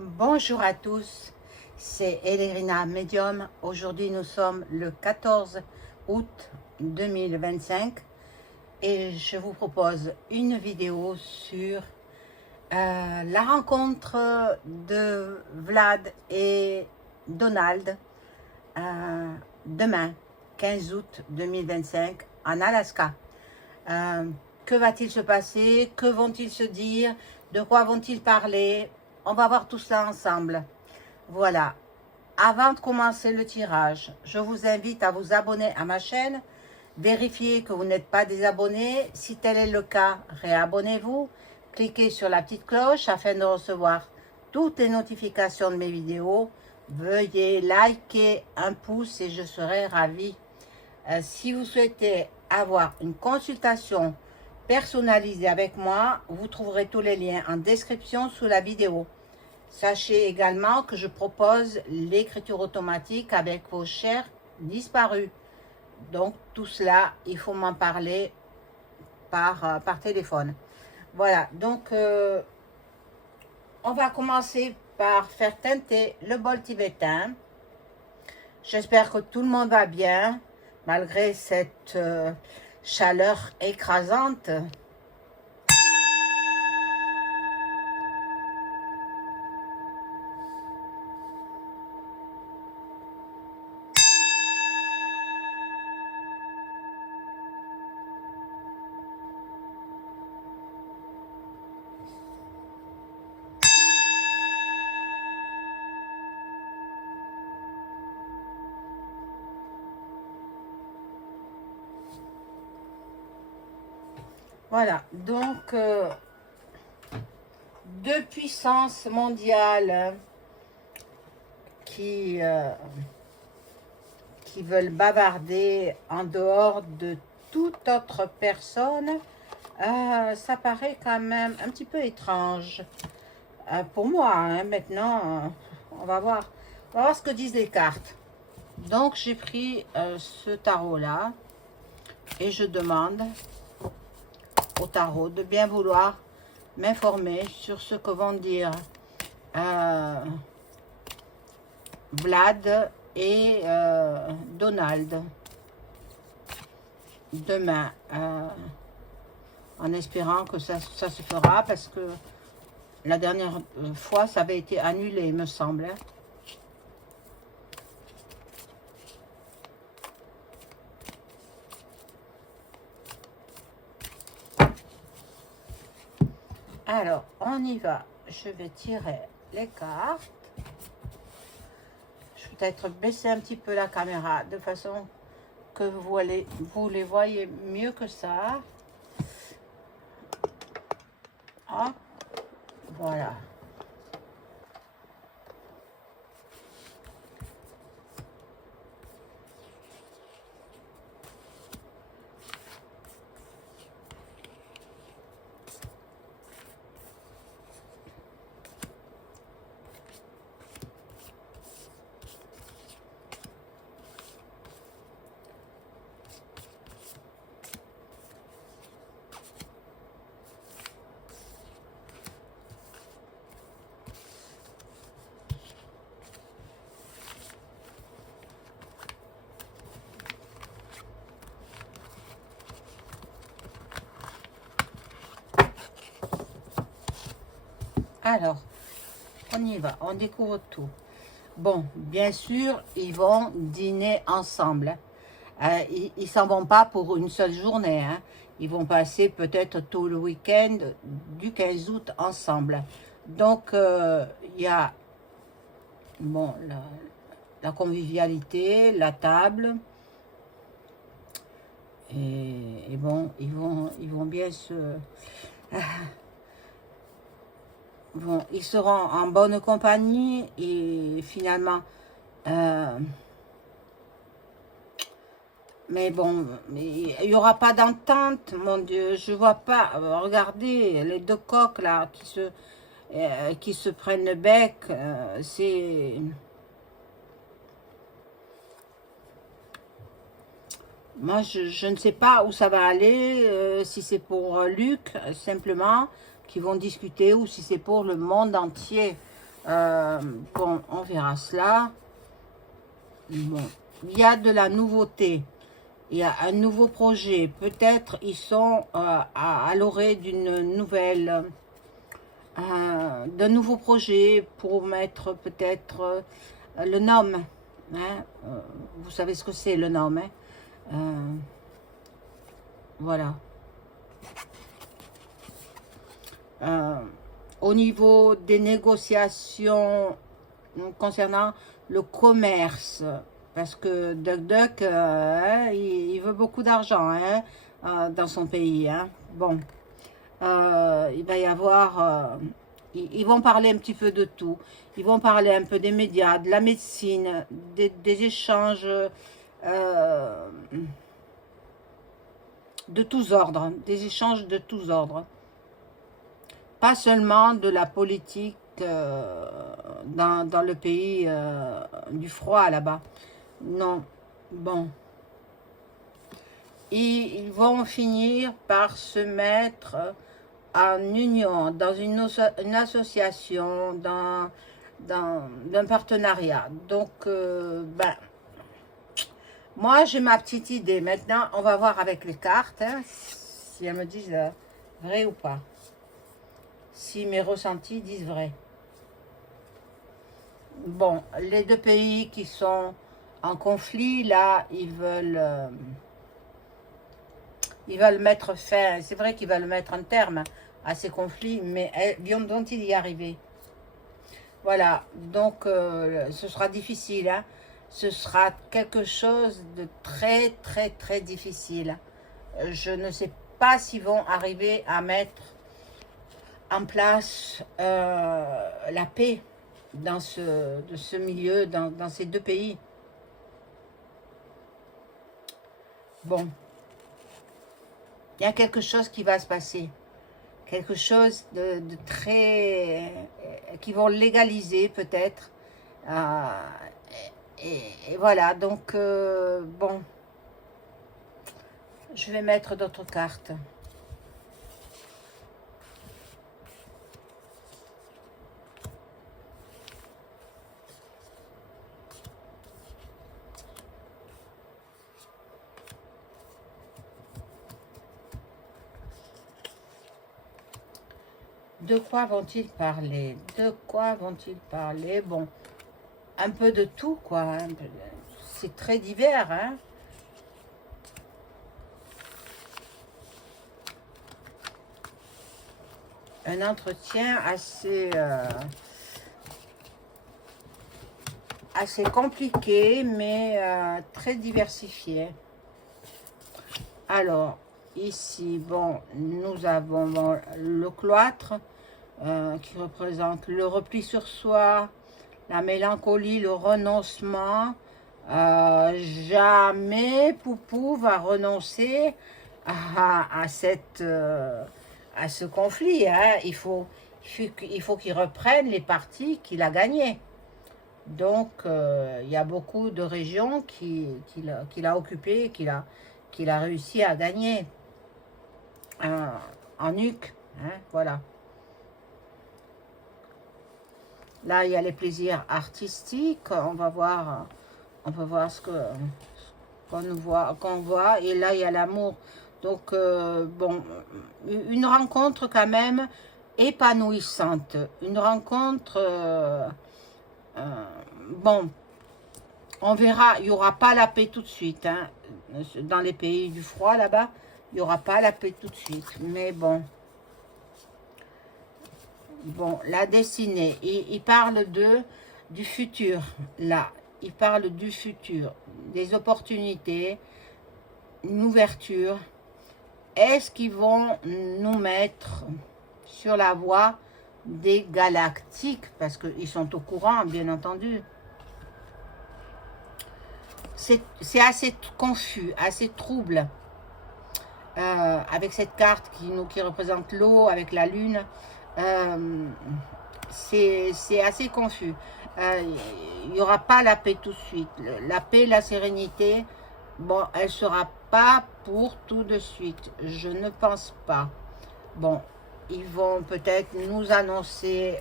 Bonjour à tous, c'est Elérina Medium. Aujourd'hui nous sommes le 14 août 2025 et je vous propose une vidéo sur la rencontre de Vlad et Donald demain 15 août 2025 en Alaska. Que va-t-il se passer? Que vont-ils se dire? De quoi vont-ils parler? On va voir tout cela ensemble. Voilà. Avant de commencer le tirage, je vous invite à vous abonner à ma chaîne. Vérifiez que vous n'êtes pas désabonné. Si tel est le cas, réabonnez-vous. Cliquez sur la petite cloche afin de recevoir toutes les notifications de mes vidéos. Veuillez liker un pouce et je serai ravie. Si vous souhaitez avoir une consultation personnalisée avec moi, vous trouverez tous les liens en description sous la vidéo. Sachez également que je propose l'écriture automatique avec vos chers disparus. Donc tout cela, il faut m'en parler par téléphone. Voilà, donc on va commencer par faire teinter le bol tibétain. J'espère que tout le monde va bien, malgré cette chaleur écrasante. Voilà, donc deux puissances mondiales qui veulent bavarder en dehors de toute autre personne, ça paraît quand même un petit peu étrange pour moi. Hein. Maintenant, on va voir ce que disent les cartes. Donc, j'ai pris ce tarot-là et je demande au tarot de bien vouloir m'informer sur ce que vont dire Vlad et Donald demain, en espérant que ça se fera, parce que la dernière fois ça avait été annulé, me semble. Alors, on y va. Je vais tirer les cartes. Je vais peut-être baisser un petit peu la caméra de façon que vous les voyez mieux que ça. Hop, voilà. Alors, on y va, on découvre tout. Bon, bien sûr, ils vont dîner ensemble. Ils s'en vont pas pour une seule journée. Hein. Ils vont passer peut-être tout le week-end du 15 août ensemble. Donc, il y a bon, la convivialité, la table. Et bon, ils vont bien se... Bon, ils seront en bonne compagnie et finalement... mais bon, il n'y aura pas d'entente, mon Dieu. Je vois pas. Regardez, les deux coqs là qui se prennent le bec. C'est... Moi, je ne sais pas où ça va aller, si c'est pour Luc, simplement, qui vont discuter, ou si c'est pour le monde entier. Bon, on verra cela. Bon, il y a de la nouveauté. Il y a un nouveau projet. Peut-être ils sont à l'orée d'une nouvelle, d'un nouveau projet pour mettre peut-être le nom. Hein, vous savez ce que c'est le nom. Hein, voilà. Au niveau des négociations concernant le commerce, parce que Duck il veut beaucoup d'argent dans son pays. Hein. Bon, il va y avoir... ils vont parler un petit peu de tout. Ils vont parler un peu des médias, de la médecine, des échanges de tous ordres. Des échanges de tous ordres. Pas seulement de la politique dans le pays du froid là-bas. Non, bon. Ils vont finir par se mettre en union, dans une association, dans un partenariat. Donc, ben, moi j'ai ma petite idée. Maintenant, on va voir avec les cartes, hein, si elles me disent vrai ou pas. Si mes ressentis disent vrai. Bon, les deux pays qui sont en conflit, là, ils veulent mettre fin. C'est vrai qu'ils veulent mettre un terme à ces conflits, mais vont-ils y arriver? Voilà, donc ce sera difficile. Hein. Ce sera quelque chose de très, très, très difficile. Je ne sais pas s'ils vont arriver à mettre en place la paix dans ce milieu, dans ces deux pays. Bon, il y a quelque chose qui va se passer, quelque chose de très... qui vont légaliser peut-être. Et voilà, donc, bon, je vais mettre d'autres cartes. De quoi vont-ils parler? De quoi vont-ils parler? Bon, un peu de tout, quoi. Hein. C'est très divers, hein. Un entretien assez compliqué, mais très diversifié. Alors, ici, bon, nous avons bon, le cloître qui représente le repli sur soi, la mélancolie, le renoncement. Jamais Poupou va renoncer à ce conflit. Hein. Il faut qu'il reprenne les parties qu'il a gagnées. Donc, il y a beaucoup de régions qu'il a occupées, qu'il a réussi à gagner en nuque. Hein, voilà. Là, il y a les plaisirs artistiques. On va voir ce qu'on voit. Et là, il y a l'amour. Donc, bon, une rencontre quand même épanouissante. Une rencontre, bon, on verra. Il n'y aura pas la paix tout de suite. Hein. Dans les pays du froid, là-bas, il n'y aura pas la paix tout de suite. Mais bon. Bon, la destinée, il parle du futur, là. Il parle du futur, des opportunités, une ouverture. Est-ce qu'ils vont nous mettre sur la voie des galactiques? Parce qu'ils sont au courant, bien entendu. C'est assez confus, assez trouble. Avec cette carte qui représente l'eau, avec la lune. C'est assez confus. Il n'y aura pas la paix tout de suite. La paix, la sérénité, bon, elle ne sera pas pour tout de suite. Je ne pense pas. Bon, ils vont peut-être nous annoncer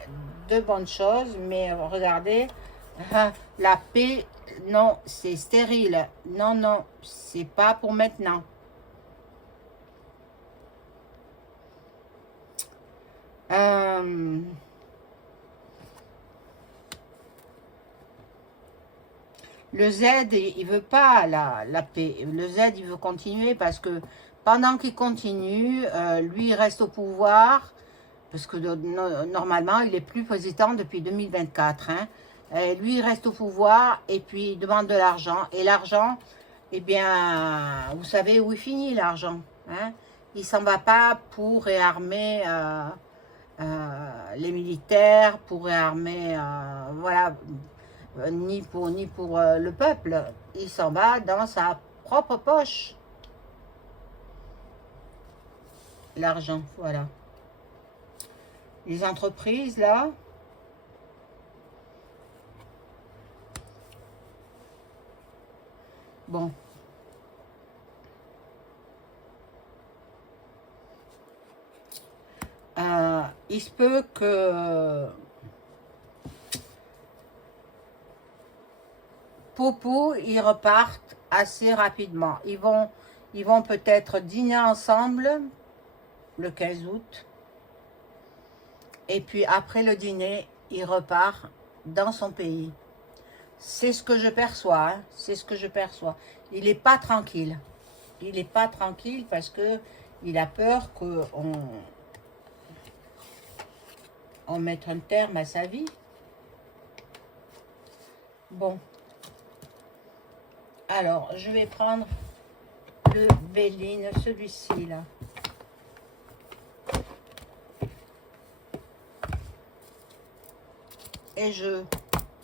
de bonnes choses, mais regardez, la paix, non, c'est stérile. Non, non, c'est pas pour maintenant. Le Z, il veut pas la paix. Le Z, il veut continuer parce que pendant qu'il continue, lui, il reste au pouvoir. Parce que normalement, il n'est plus président depuis 2024. Hein. Et lui, il reste au pouvoir et puis il demande de l'argent. Et l'argent, eh bien, vous savez où il finit l'argent. Hein. Il ne s'en va pas pour réarmer les militaires, pour réarmer, voilà, ni pour le peuple. Il s'en va dans sa propre poche. L'argent, voilà. Les entreprises, là, bon. Il se peut que Popo, ils repartent assez rapidement. Ils vont peut-être dîner ensemble le 15 août. Et puis après le dîner, il repart dans son pays. C'est ce que je perçois, hein, c'est ce que je perçois. Il n'est pas tranquille. Il n'est pas tranquille parce que il a peur qu'on mette un terme à sa vie. Bon. Alors, je vais prendre le Béline, celui-ci là. Et je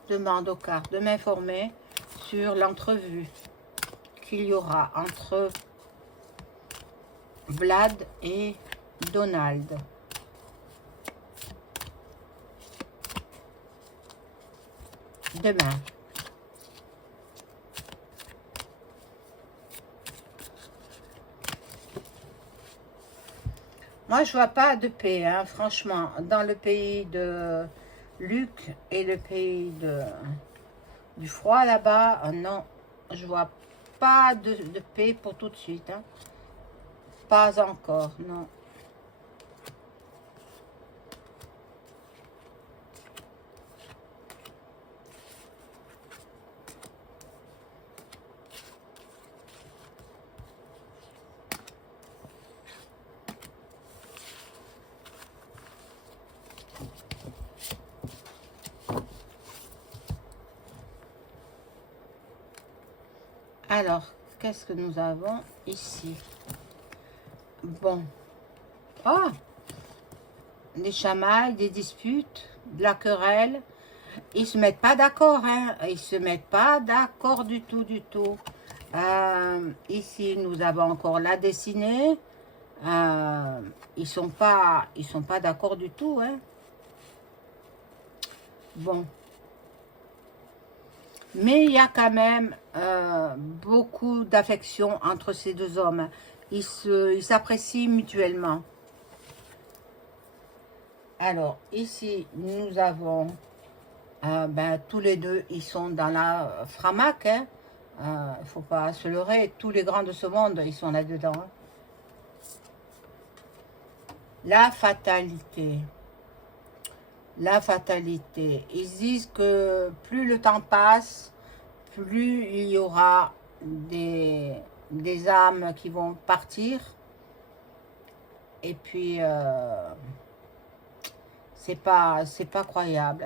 demande aux cartes de m'informer sur l'entrevue qu'il y aura entre Vlad et Donald. Demain. Moi, je vois pas de paix, hein, franchement, dans le pays de Luc et le pays du froid là-bas. Non, je vois pas de paix pour tout de suite. Hein. Pas encore, non. Alors, qu'est-ce que nous avons ici? Bon. Oh! Des chamailles, des disputes, de la querelle. Ils se mettent pas d'accord, hein. Ils se mettent pas d'accord du tout, du tout. Ici, nous avons encore la dessinée. Ils sont pas d'accord du tout, hein. Bon. Mais il y a quand même beaucoup d'affection entre ces deux hommes. Ils s'apprécient mutuellement. Alors, ici, nous avons, tous les deux, ils sont dans la framac. Hein. Il ne faut pas se leurrer. Tous les grands de ce monde, ils sont là-dedans. Hein. La fatalité. La fatalité. Ils disent que plus le temps passe, plus il y aura des âmes qui vont partir. Et puis, c'est pas croyable.